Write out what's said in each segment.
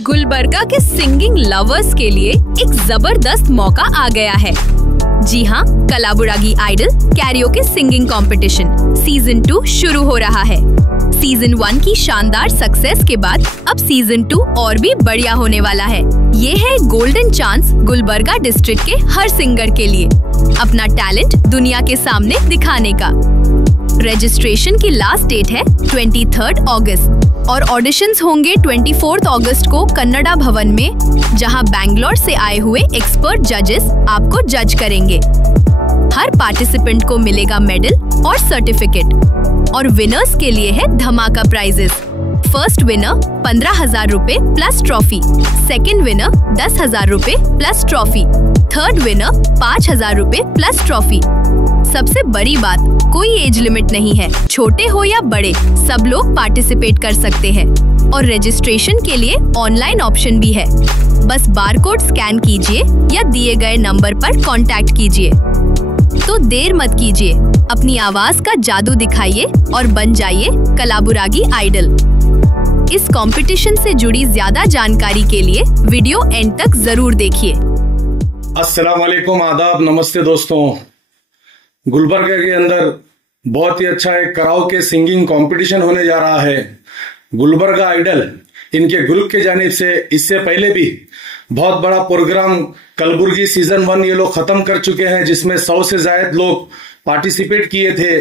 गुलबर्गा के singing lovers के लिए एक जबरदस्त मौका आ गया है। जी हाँ, Kalaburagi idol karaoke singing competition season 2 शुरू हो रहा है। सीजन 1 की शानदार सक्सेस के बाद अब सीजन 2 और भी बढ़िया होने वाला है। ये है गोल्डन चांस गुलबर्गा डिस्ट्रिक्ट के हर सिंगर के लिए अपना टैलेंट दुनिया के सामने दिखाने का। रजिस्ट्रेशन की लास्ट डेट है 23 अगस्त और ऑडिशंस होंगे 24 अगस्त को कन्नड़ा भवन में, जहां बैंगलोर से आए हुए एक्सपर्ट जजेस आपको जज करेंगे। हर पार्टिसिपेंट को मिलेगा मेडल और सर्टिफिकेट और विनर्स के लिए है धमाका प्राइजेस। फर्स्ट विनर 15,000 रुपए प्लस ट्रॉफी, सेकेंड विनर 10,000 रुपए प्लस ट्रॉफी, थर्ड विनर 5,000 रुपए प्लस ट्रॉफी। सबसे बड़ी बात, कोई एज लिमिट नहीं है। छोटे हो या बड़े, सब लोग पार्टिसिपेट कर सकते हैं और रजिस्ट्रेशन के लिए ऑनलाइन ऑप्शन भी है। बस बारकोड स्कैन कीजिए या दिए गए नंबर पर कांटेक्ट कीजिए। तो देर मत कीजिए, अपनी आवाज का जादू दिखाइए और बन जाइए कलाबुरागी आइडल। इस कंपटीशन से जुड़ी ज्यादा जानकारी के लिए वीडियो एंड तक जरूर देखिए। अस्सलाम वालेकुम, आदाब, नमस्ते दोस्तों। गुलबर्गा के अंदर बहुत ही अच्छा एक कराओके सिंगिंग कंपटीशन होने जा रहा है। गुलबर्गा आइडल इनके ग्रुप के जानिब से इससे पहले भी बहुत बड़ा प्रोग्राम कलबुर्गी सीजन 1 ये लोग खत्म कर चुके हैं, जिसमें 100 से ज्यादा लोग पार्टिसिपेट किए थे।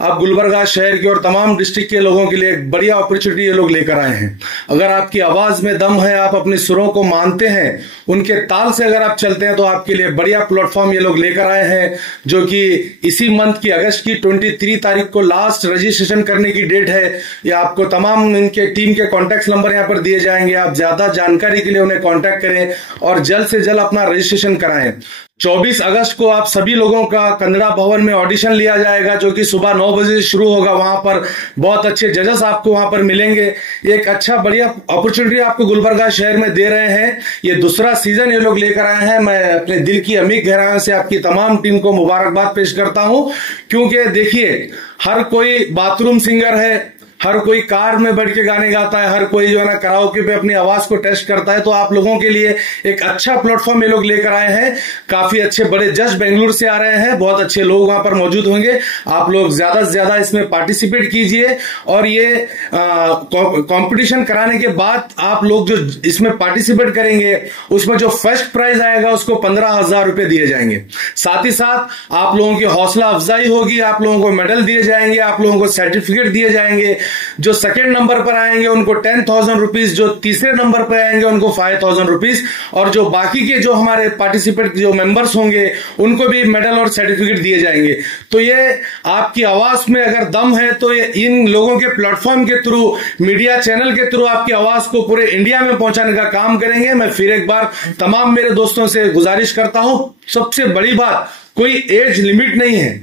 अब गुलबर्गा शहर के और तमाम डिस्ट्रिक्ट के लोगों के लिए एक बढ़िया अपॉर्चुनिटी ये लोग लेकर आए हैं। अगर आपकी आवाज में दम है, आप अपने सुरों को मानते हैं, उनके ताल से अगर आप चलते हैं, तो आपके लिए बढ़िया प्लेटफॉर्म ये लोग लेकर आए हैं, जो कि इसी मंथ की अगस्त की 23 तारीख को लास्ट रजिस्ट्रेशन करने की डेट है। ये आपको तमाम इनके टीम के कॉन्टैक्ट नंबर यहाँ पर दिए जाएंगे। आप ज्यादा जानकारी के लिए उन्हें कॉन्टैक्ट करें और जल्द से जल्द अपना रजिस्ट्रेशन कराएं। 24 अगस्त को आप सभी लोगों का कन्नड़ा भवन में ऑडिशन लिया जाएगा, जो कि सुबह 9 बजे से शुरू होगा। वहां पर बहुत अच्छे जजेस आपको वहां पर मिलेंगे। एक अच्छा बढ़िया अपॉर्चुनिटी आपको गुलबर्गा शहर में दे रहे हैं। ये दूसरा सीजन ये लोग लेकर आए हैं। मैं अपने दिल की अमीर गहराइयों से आपकी तमाम टीम को मुबारकबाद पेश करता हूं, क्योंकि देखिए, हर कोई बाथरूम सिंगर है, हर कोई कार में बैठ के गाने गाता है, हर कोई जो है ना कराओके पे अपनी आवाज को टेस्ट करता है। तो आप लोगों के लिए एक अच्छा प्लेटफॉर्म ये लोग लेकर आए हैं। काफी अच्छे बड़े जज बेंगलुरु से आ रहे हैं, बहुत अच्छे लोग वहां पर मौजूद होंगे। आप लोग ज्यादा से ज्यादा इसमें पार्टिसिपेट कीजिए और ये कंपटीशन कराने के बाद आप लोग जो इसमें पार्टिसिपेट करेंगे, उसमें जो फर्स्ट प्राइज आएगा उसको 15,000 रुपए दिए जाएंगे। साथ ही साथ आप लोगों की हौसला अफजाई होगी, आप लोगों को मेडल दिए जाएंगे, आप लोगों को सर्टिफिकेट दिए जाएंगे। जो सेकेंड नंबर पर आएंगे उनको 10,000 रुपीज, जो तीसरे नंबर पर आएंगे उनको 5,000 रुपीज, और जो बाकी के जो हमारे पार्टिसिपेट जो मेंबर्स होंगे उनको भी मेडल और सर्टिफिकेट दिए जाएंगे। तो ये आपकी आवाज में अगर दम है, तो ये इन लोगों के प्लेटफॉर्म के थ्रू, मीडिया चैनल के थ्रू आपकी आवाज को पूरे इंडिया में पहुंचाने का काम करेंगे। मैं फिर एक बार तमाम मेरे दोस्तों से गुजारिश करता हूं, सबसे बड़ी बात, कोई एज लिमिट नहीं है,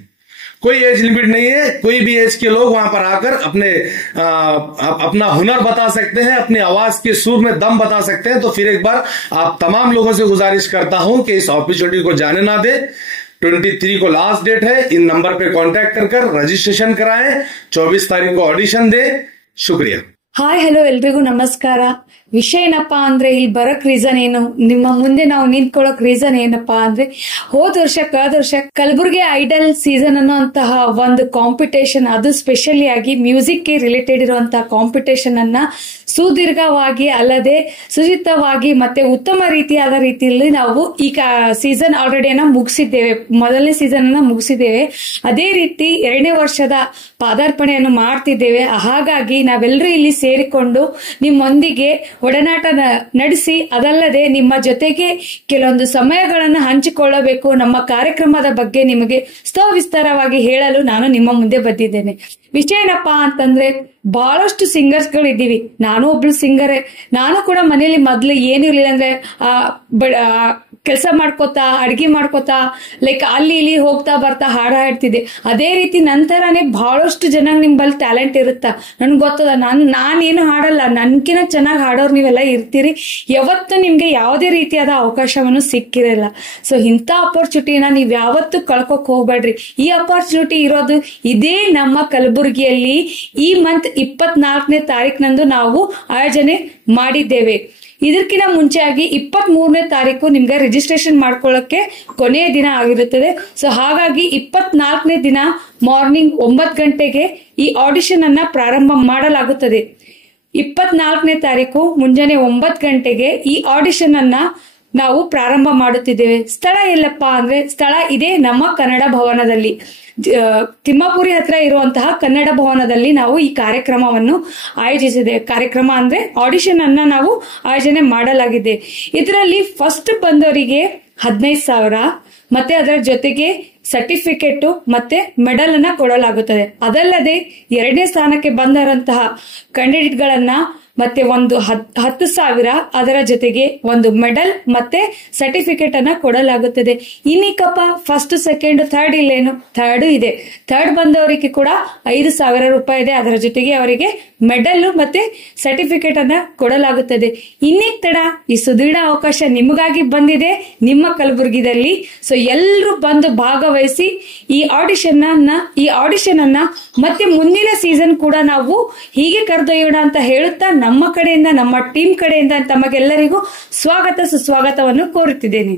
कोई एज लिमिट नहीं है। कोई भी एज के लोग वहां पर आकर अपना हुनर बता सकते हैं, अपनी आवाज के सुर में दम बता सकते हैं। तो फिर एक बार आप तमाम लोगों से गुजारिश करता हूं कि इस अपॉर्चुनिटी को जाने ना दे। 23 को लास्ट डेट है। इन नंबर पे कांटेक्ट कर रजिस्ट्रेशन कराएं। 24 तारीख को ऑडिशन दे। शुक्रिया। ಹಾಯ್ ಹಲೋ ಎಲ್ರಿಗೂ ನಮಸ್ಕಾರ. ವಿಷಯ ಏನಪ್ಪಾ ಅಂದ್ರೆ, ಇಲ್ಲಿ ಬರಕ್ ರೀಸನ್ ಏನು, ನಿಮ್ಮ ಮುಂದೆ ನಾವು ನಿಂತ್ಕೊಳ್ಳೋಕ್ ರೀಸನ್ ಏನಪ್ಪಾ ಅಂದ್ರೆ, ಕಳೆದ ವರ್ಷ ಕಲಬುರ್ಗಿ ಐಡಲ್ ಸೀಸನ್ ಅನ್ನುವಂತಹ ಒಂದು ಕಾಂಪಿಟೇಷನ್, ಅದು ಸ್ಪೆಷಲಿ ಆಗಿ ಮ್ಯೂಸಿಕ್ ಗೆ ರಿಲೇಟೆಡ್ ಇರುವಂತಹ ಕಾಂಪಿಟೇಷನ್ ಅನ್ನ ಸುದೀರ್ಘವಾಗಿ ಅಲ್ಲದೆ ಸುಚಿತವಾಗಿ ಮತ್ತೆ ಉತ್ತಮ ರೀತಿಯಾದ ರೀತಿಯಲ್ಲಿ ನಾವು ಈಗ ಸೀಸನ್ ಆಲ್ರೆಡಿ ಮುಗಿಸಿದ್ದೇವೆ. ಮೊದಲನೇ ಸೀಸನ್ ಅನ್ನ ಮುಗಿಸಿದ್ದೇವೆ. ಅದೇ ರೀತಿ 2ನೇ ವರ್ಷದ ಪಾದಾರ್ಪಣೆಯನ್ನು ಮಾಡ್ತಿದ್ದೇವೆ. ಹಾಗಾಗಿ ನಾವೆಲ್ಲರೂ ಇಲ್ಲಿ ಸೇರಿಕೊಂಡು ನಿಮ್ಮೊಂದಿಗೆ ಒಡನಾಟ ನಡೆಸಿ, ಅದಲ್ಲದೆ ನಿಮ್ಮ ಜೊತೆಗೆ ಕೆಲವೊಂದು ಸಮಯಗಳನ್ನು ಹಂಚಿಕೊಳ್ಳಬೇಕು. ನಮ್ಮ ಕಾರ್ಯಕ್ರಮದ ಬಗ್ಗೆ ನಿಮಗೆ ಸವಿಸ್ತಾರವಾಗಿ ಹೇಳಲು ನಾನು ನಿಮ್ಮ ಮುಂದೆ ಬಂದಿದ್ದೇನೆ. ವಿಷಯ ಏನಪ್ಪಾ ಅಂತಂದ್ರೆ, ಬಹಳಷ್ಟು ಸಿಂಗರ್ಸ್ ಗಳು ಇದ್ದೀವಿ. ನಾನು ಒಬ್ಳು ಸಿಂಗರೇ. ನಾನು ಕೂಡ ಮನೇಲಿ ಮೊದ್ಲು ಏನು ಇರ್ಲಿಲ್ಲ ಅಂದ್ರೆ ಕೆಲಸ ಮಾಡ್ಕೋತಾ, ಅಡ್ಗೆ ಮಾಡ್ಕೋತಾ, ಲೈಕ್ ಅಲ್ಲಿ ಇಲ್ಲಿ ಹೋಗ್ತಾ ಬರ್ತಾ ಹಾಡ ಹಾಡ್ತಿದ್ದೆ. ಅದೇ ರೀತಿ ನಂತರನೇ ಬಹಳಷ್ಟು ಜನ ನಿಮ್ಮಲ್ಲಿ ಟ್ಯಾಲೆಂಟ್ ಇರುತ್ತಾ, ನನ್ಗೆ ಗೊತ್ತದ, ನಾನೇನು ಹಾಡಲ್ಲ, ನನ್ಕಿನ ಚೆನ್ನಾಗಿ ಹಾಡೋರು ನೀವೆಲ್ಲ ಇರ್ತೀರಿ. ಯಾವತ್ತೂ ನಿಮ್ಗೆ ಯಾವುದೇ ರೀತಿಯಾದ ಅವಕಾಶವನ್ನು ಸಿಕ್ಕಿರಲ್ಲ. ಸೊ ಇಂಥ ಅಪರ್ಚುನಿಟಿನ ನೀವ್ ಯಾವತ್ತೂ ಕಳ್ಕೊಕ್ ಹೋಗ್ಬೇಡ್ರಿ. ಈ ಅಪರ್ಚುನಿಟಿ ಇರೋದು ಇದೇ ನಮ್ಮ ಕಲಬುರಗಿಯಲ್ಲಿ ಈ ಮಂತ್ 24ನೇ ತಾರೀಕಿನಂದು ನಾವು ಆಯೋಜನೆ ಮಾಡಿದ್ದೇವೆ. ಇದಕ್ಕಿಂತ ಮುಂಚೆಯಾಗಿ 23ನೇ ತಾರೀಕು ನಿಮ್ಗೆ ರಿಜಿಸ್ಟ್ರೇಷನ್ ಮಾಡ್ಕೊಳ್ಳಕ್ಕೆ ಕೊನೆಯ ದಿನ ಆಗಿರುತ್ತದೆ. ಸೊ ಹಾಗಾಗಿ 24ನೇ ದಿನ ಮಾರ್ನಿಂಗ್ 9 ಗಂಟೆಗೆ ಈ ಆಡಿಷನ್ ಅನ್ನ ಪ್ರಾರಂಭ ಮಾಡಲಾಗುತ್ತದೆ. 24ನೇ ತಾರೀಕು ಮುಂಜಾನೆ 9 ಗಂಟೆಗೆ ಈ ಆಡಿಷನ್ ಅನ್ನ ನಾವು ಪ್ರಾರಂಭ ಮಾಡುತ್ತಿದ್ದೇವೆ. ಸ್ಥಳ ಎಲ್ಲಪ್ಪ ಅಂದ್ರೆ ಸ್ಥಳ ಇದೆ ನಮ್ಮ ಕನ್ನಡ ಭವನದಲ್ಲಿ, ತಿಮ್ಮಾಪುರಿ ಹತ್ರ ಇರುವಂತಹ ಕನ್ನಡ ಭವನದಲ್ಲಿ ನಾವು ಈ ಕಾರ್ಯಕ್ರಮವನ್ನು ಆಯೋಜಿಸಿದ್ದೇವೆ. ಕಾರ್ಯಕ್ರಮ ಅಂದ್ರೆ ಆಡಿಷನ್ ಅನ್ನ ನಾವು ಆಯೋಜನೆ ಮಾಡಲಾಗಿದೆ. ಇದರಲ್ಲಿ ಫಸ್ಟ್ ಬಂದವರಿಗೆ 15,000 ಮತ್ತೆ ಅದರ ಜೊತೆಗೆ ಸರ್ಟಿಫಿಕೇಟ್ ಮತ್ತೆ ಮೆಡಲ್ ಅನ್ನ ಕೊಡಲಾಗುತ್ತದೆ. ಅದಲ್ಲದೆ 2ನೇ ಸ್ಥಾನಕ್ಕೆ ಬಂದರಂತಹ ಕ್ಯಾಂಡಿಡೇಟ್ ಗಳನ್ನ ಮತ್ತೆ ಒಂದು 10,000 ಅದರ ಜೊತೆಗೆ ಒಂದು ಮೆಡಲ್ ಮತ್ತೆ ಸರ್ಟಿಫಿಕೇಟ್ ಅನ್ನ ಕೊಡಲಾಗುತ್ತದೆ. ಇನ್ನಿಕಪ್ಪ ಫಸ್ಟ್ ಸೆಕೆಂಡ್ ಥರ್ಡ್ ಇಲ್ಲೇನು, ಥರ್ಡ್ ಇದೆ. ಥರ್ಡ್ ಬಂದವರಿಗೆ ಕೂಡ 5,000 ರೂಪಾಯಿ ಇದೆ. ಅದರ ಜೊತೆಗೆ ಅವರಿಗೆ ಮೆಡಲ್ ಮತ್ತೆ ಸರ್ಟಿಫಿಕೇಟ್ ಅನ್ನ ಕೊಡಲಾಗುತ್ತದೆ. ಇನ್ನೇಕ್ ತಡ, ಈ ಸುದೀರ್ಘ ಅವಕಾಶ ನಿಮಗಾಗಿ ಬಂದಿದೆ ನಿಮ್ಮ ಕಲಬುರಗಿದಲ್ಲಿ. ಸೊ ಎಲ್ಲರೂ ಬಂದು ಭಾಗವಹಿಸಿ ಈ ಆಡಿಷನ್ ಅನ್ನ ಮತ್ತೆ ಮುಂದಿನ ಸೀಸನ್ ಕೂಡ ನಾವು ಹೀಗೆ ಕರೆದೊಯ್ಯೋಣ ಅಂತ ಹೇಳುತ್ತಾ ನಮ್ಮ ಕಡೆಯಿಂದ, ನಮ್ಮ ಟೀಮ್ ಕಡೆಯಿಂದ ತಮಗೆಲ್ಲರಿಗೂ ಸ್ವಾಗತ ಸುಸ್ವಾಗತವನ್ನು ಕೋರುತ್ತಿದ್ದೇನೆ.